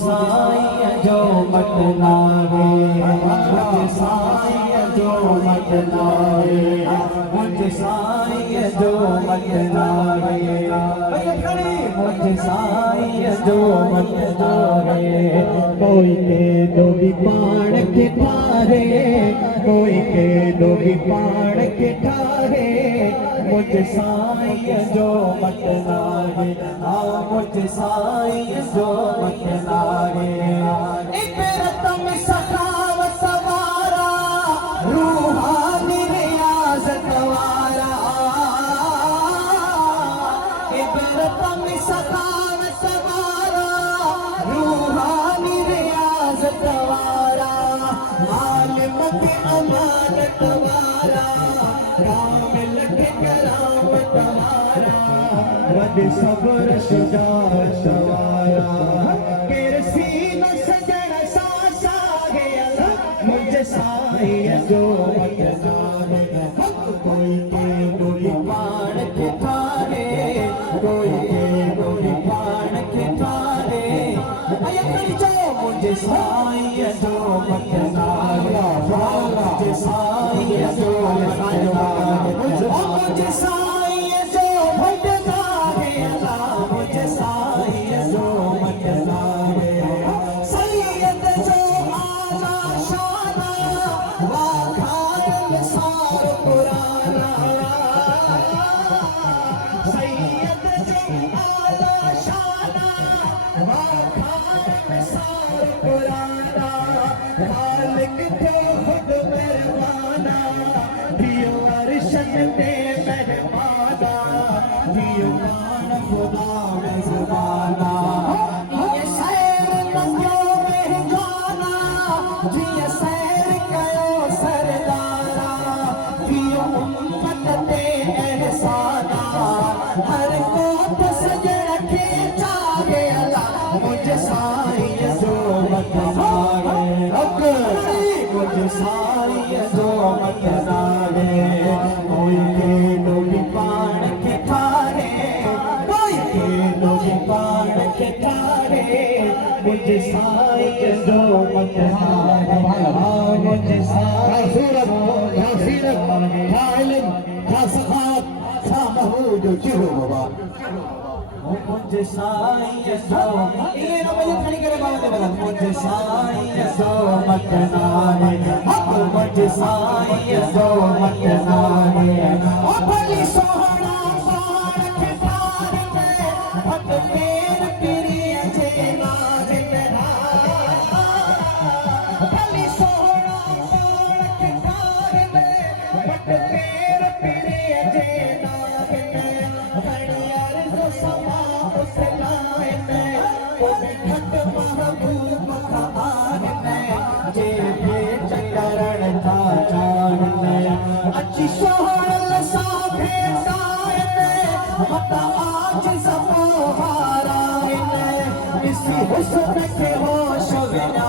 साईं जो मटनावे मुझ साईं जो मटनावे मुझ साईं जो मटनावे मुझ साईं जो मटनावे कोई के दो भी पाण के ठारे कोई के दो भी पाण के ठारे मुझ साईं जो मटनावे मुझ साईं जो मटनावे इबरतम सखावत वारा रूहानी रियाज़त वारा इबरतम सखावत वारा रूहानी रियाज़त वारा आलिम के अमानत वारा कामिल के करामत वारा वद सब्र शुजाअत वारा केरसीन सजण सासा गया मुझ साईं जो मटनावे कोई के गोली पाण के ठारे कोई के गोली पाण के ठारे अय जो मुझ साईं जो मटनावे मुझ साईं जो मटनावे मुझ साईं जो मटनावे मुझ साईं जो मटनावे सैयद जो आला शाना वाखार सार पुराना सैयद जो आला शाना वाखार सार पुराना मालिक थे खुद मेहमाना दियो अरशद ते मेहमाना दियो मान खुदा में ज़बाना ये सैर नज़रों में जाना ये सैर कयो सरदारा दियो उम्मत ते एहसाना हर को सजण के चाहे अल्लाह मुझ साईं जो मटनावे मुझ साईं जो मटनावे कोई के डोली पाण के ठारे कोई के डोली पाण के ठारे मुझ साईं जो मटनावे मुझ साईं सूरत इल्म सखावत महमूद चिरो मुझ साईं जो ये ना मुझे खड़ी करे बाबा दे मुझ साईं जो मटनावे मुझ साईं जो मटनावे ओ भली सोहणा पाण के ठार में हथ पेर पिरी जे नाज में भली सोहणा पाण के ठार में हथ पेर पिरी जे नाज में हरियार जो समा उस लाए में कोई खट महबूब खबार में जे भेट करण था जान में अच्छी सोहण साफे साए में मता आज सबो हाराए में इसी हुस्न के होश विना